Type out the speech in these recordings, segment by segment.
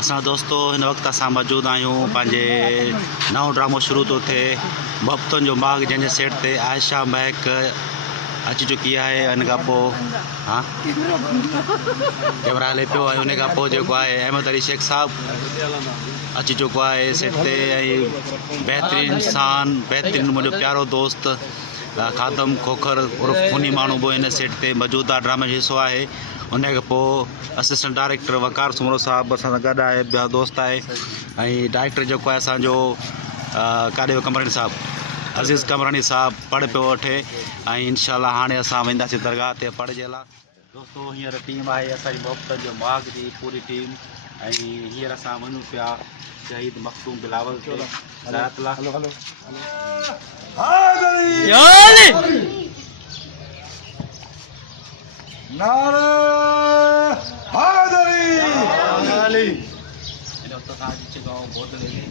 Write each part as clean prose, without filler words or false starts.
असां दोस्तों इन वक्त असां मौजूद आहियूं पंहिंजे नओं ड्रामो शुरू तो थे मोहब्बतुनि जो माग जंहिंजे सेट ते आयशा महक अची चुकी है। इन खां पोइ हाँ कैमरा हले पियो ऐं उन खां पोइ जेको आहे अहमद अली शेख साहब अची चुको है सेट ते। बेहतरीन इंसान बेहतरीन मुंहिंजो प्यारो दोस्त खादम खोखर उर्फ खूनी माण्हू बि इन सेट ते मौजूद आहे, ड्रामे जो हिस्सो आहे। उन खां पोइ असिस्टेंट डायरेक्टर वकार सुमरो साहब असां सां गॾु आहे, ॿिया दोस्त आहे। ऐं डायरेक्टर जेको आहे असांजो काॾे कमरानी साहब अज़ीज़ कमरानी साहब पढ़ पियो वठे ऐं इंशाल्लाह हाणे असां वेंदासीं दरगाह ते पढ़ जे लाइ। दोस्तों हींअर टीम आहे असांजी मोहब्बत जो माग जी पूरी टीम ऐं हींअर असां वञूं पिया शहीद मखदूम बिलावल खे। नारे हैदरी इन वक्त असां अची चुका आहियूं बोतल में।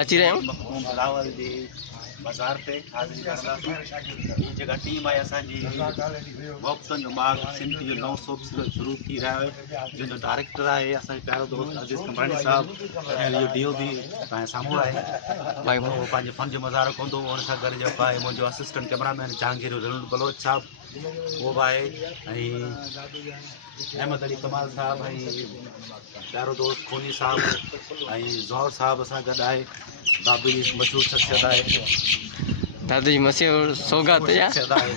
अची रहे हूँ मखदूम बिलावल जी बाज़ार पे हाज़िरी करंदासीं। हीअ जेका टीम आहे असांजी मोहब्बतुनि जो माग सिंधी जो नओं सिलसिलो शुरू थी रहियो आहे, जंहिंजो डायरेक्टर आहे असांजो प्यारो दोस्त अज़ीज़ कमरानी साहब ऐं इहो DOP तव्हांजे साम्हूं आहे। भाई उहो पंहिंजे फन जो मज़ारो कंदो। उन सां गॾु जेको आहे मुंहिंजो असिस्टेंट कैमरामैन जहांगीर बलोच साहब उहो बि आहे। ऐं अहमद अली कमाल साहब ऐं प्यारो दोस्त खूनी साहब ऐं ज़ौहर साहब असां गॾु आहे। बाबी मशहूर शख्सियत आहे, दादू जी मशहूर सौगात या शख्सियत आहे।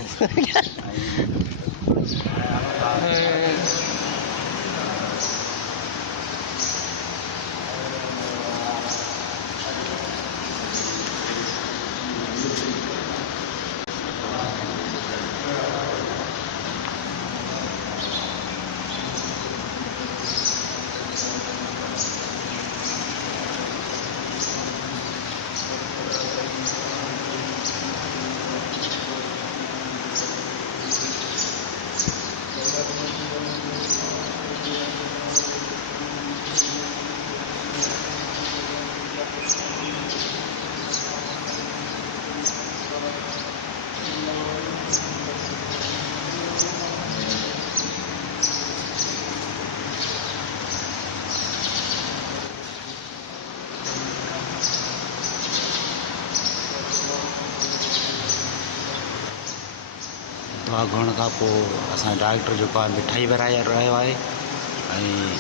दुआ घुरण खां पोइ असांजो डायरेक्टर जेको आहे मिठाई विराए रहियो आहे। ऐं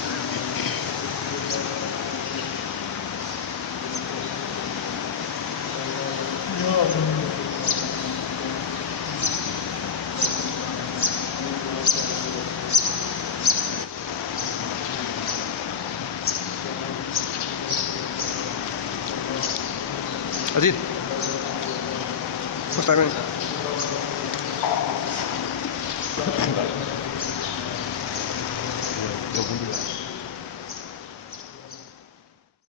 अजीत Yo